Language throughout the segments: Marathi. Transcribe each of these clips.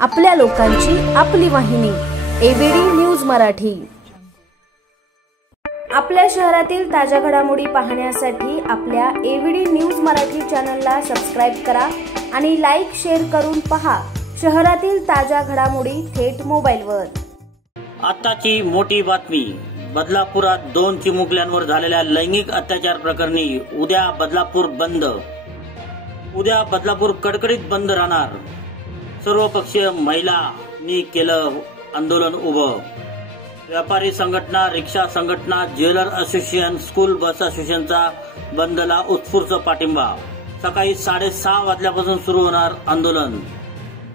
आपल्या लोकांची आपली वाहिनी एबीडी न्यूज मराठी। आपल्या शहरातील ताज्या घडामोडी पाहण्यासाठी आपल्या एबीडी न्यूज मराठी चॅनलला सबस्क्राइब करा आणि लाईक शेअर करून पहा शहरातील ताज्या घडामोडी थेट मोबाईलवर। आताची मोठी बातमी। बदलापुरात 2 चिमुकल्यांवर झालेल्या लैंगिक अत्याचार प्रकरणी उद्या बदलापूर बंद। उद्या बदलापूर कडकडीत बंद राहणार। सर्वपक्षीय महिलांनी केलं आंदोलन उभं। व्यापारी संघटना, रिक्षा संघटना, ज्वेलर असोसिएशन, स्कूल बस असोसिएशनचा बंदला उत्स्फूर्त पाठिंबा। सकाळी 6:30 वाजल्यापासून सुरू होणार आंदोलन।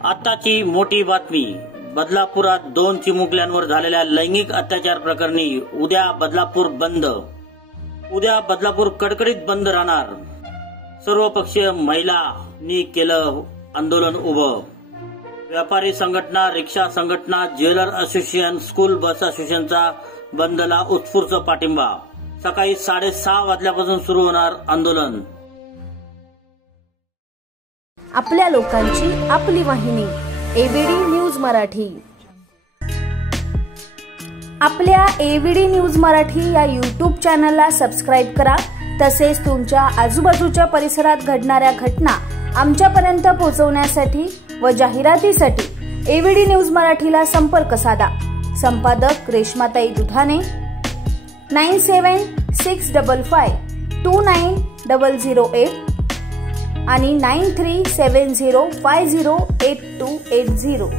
आताची मोठी बातमी। बदलापुरात 2 चिमुकल्यांवर झालेल्या लैंगिक अत्याचार प्रकरणी उद्या बदलापूर बंद। उद्या बदलापूर कडकडीत बंद राहणार। सर्वपक्षीय महिलांनी केलं आंदोलन उभं। व्यापारी संघटना, रिक्षा संघटना, ज्वेलर असोसिएशन, स्कूल बस असोसिएशनचा बंदला उत्स्फूर्त पाठिंबा। सकाळी 6:30 वाजल्यापासून सुरू होणार आंदोलन। आपल्या लोकांची आपली वाहिनी एबीडी न्यूज मराठी। आपल्या एबीडी न्यूज मराठी या यूट्यूब चॅनलला सबस्क्राइब करा। तसेच तुमच्या आजूबाजूच्या परिसरात घडणाऱ्या घटना आमच्यापर्यंत पोहोचवण्यासाठी व जाहिरातीसाठी एबीडी न्यूज मराठीला संपर्क साधा। संपादक रेश्माताई दुधाने 9765529008 आणि 9370508280।